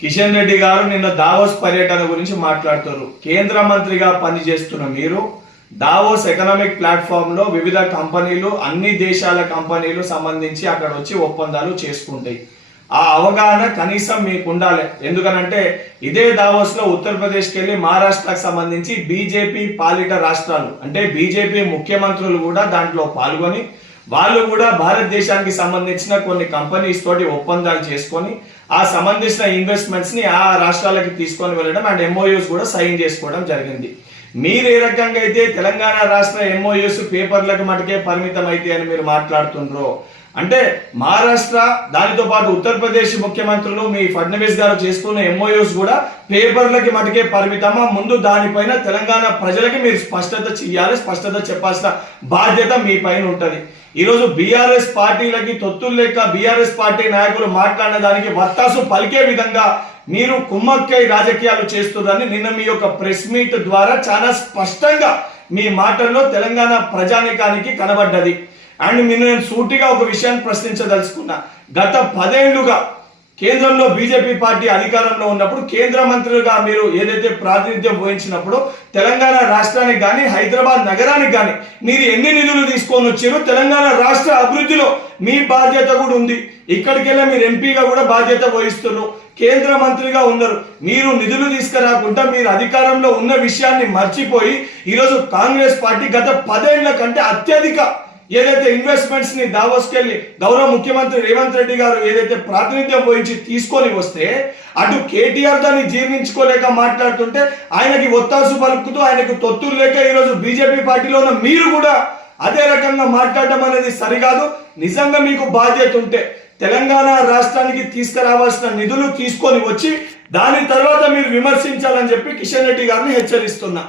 కిషన్ రెడ్డి గారు నిన్న దావోస్ పర్యటన గురించి మాట్లాడుతారు. కేంద్ర మంత్రిగా పనిచేస్తున్న మీరు దావోస్ ఎకనామిక్ ప్లాట్ఫామ్ లో వివిధ కంపెనీలు, అన్ని దేశాల కంపెనీలు సంబంధించి అక్కడ వచ్చి ఒప్పందాలు చేసుకుంటాయి. ఆ అవగాహన కనీసం మీకు ఉండాలి. ఎందుకనంటే ఇదే దావోస్ లో ఉత్తరప్రదేశ్కి వెళ్ళి మహారాష్ట్రకు సంబంధించి బీజేపీ పాలిట రాష్ట్రాలు అంటే బీజేపీ ముఖ్యమంత్రులు కూడా దాంట్లో పాల్గొని వాళ్ళు కూడా భారతదేశానికి సంబంధించిన కొన్ని కంపెనీస్ తోటి ఒప్పందాలు చేసుకొని ఆ సంబంధించిన ఇన్వెస్ట్మెంట్స్ ని ఆ రాష్ట్రాలకి తీసుకొని వెళ్ళడం అండ్ ఎంఓయూస్ కూడా సైన్ చేసుకోవడం జరిగింది. మీరు ఏ రకంగా అయితే తెలంగాణ రాష్ట్ర ఎంఓయూస్ పేపర్లకు మటుకే పరిమితం అయితే అని మీరు మాట్లాడుతుండ్రో, అంటే మహారాష్ట్ర దానితో పాటు ఉత్తరప్రదేశ్ ముఖ్యమంత్రులు మీ ఫడ్నవీస్ గారు చేసుకున్న ఎంఓయూస్ కూడా పేపర్లకి మటుకే పరిమితమా? ముందు దానిపైన తెలంగాణ ప్రజలకి మీరు స్పష్టత చెయ్యాలి, స్పష్టత చెప్పాల్సిన బాధ్యత మీ పైన ఉంటది. ఈరోజు బీఆర్ఎస్ పార్టీలకి తొత్తులు లేక బీఆర్ఎస్ పార్టీ నాయకులు మాట్లాడిన దానికి వత్తాసు పలికే విధంగా మీరు కుమ్మక్కై రాజకీయాలు చేస్తున్నారని నిన్న మీ యొక్క ప్రెస్ మీట్ ద్వారా చాలా స్పష్టంగా మీ మాటల్లో తెలంగాణ ప్రజానికానికి కనబడ్డది. అండ్ నేను సూటిగా ఒక విషయాన్ని ప్రశ్నించదలుచుకున్నా. గత 10 ఏళ్లుగా కేంద్రంలో బీజేపీ పార్టీ అధికారంలో ఉన్నప్పుడు కేంద్ర మంత్రులుగా మీరు ఏదైతే ప్రాతినిధ్యం వహించినప్పుడు తెలంగాణ రాష్ట్రానికి కానీ హైదరాబాద్ నగరానికి కానీ మీరు ఎన్ని నిధులు తీసుకొని వచ్చారో తెలంగాణ రాష్ట్ర అభివృద్ధిలో మీ బాధ్యత కూడా ఉంది. ఇక్కడికెళ్ళి మీరు ఎంపీగా కూడా బాధ్యత వహిస్తున్నారు, కేంద్ర మంత్రిగా ఉన్నారు. మీరు నిధులు తీసుకురాకుండా మీరు అధికారంలో ఉన్న విషయాన్ని మర్చిపోయి ఈరోజు కాంగ్రెస్ పార్టీ గత 10 ఏళ్ల కంటే అత్యధిక ఏదైతే ఇన్వెస్ట్మెంట్స్ ని దావోస్కి వెళ్ళి గౌరవ ముఖ్యమంత్రి రేవంత్ రెడ్డి గారు ఏదైతే ప్రాతినిధ్యం వహించి తీసుకొని వస్తే అటు కేటీఆర్ దాన్ని జీర్ణించుకోలేక మాట్లాడుతుంటే ఆయనకి ఒత్తాసు పలుకుతూ ఆయనకు తొత్తులు లేక ఈరోజు బీజేపీ పార్టీలో ఉన్న మీరు కూడా అదే రకంగా మాట్లాడడం అనేది సరికాదు. నిజంగా మీకు బాధ్యత ఉంటే తెలంగాణ రాష్ట్రానికి తీసుకురావాల్సిన నిధులు తీసుకొని వచ్చి దాని తర్వాత మీరు విమర్శించాలని చెప్పి కిషన్ రెడ్డి గారిని హెచ్చరిస్తున్నా.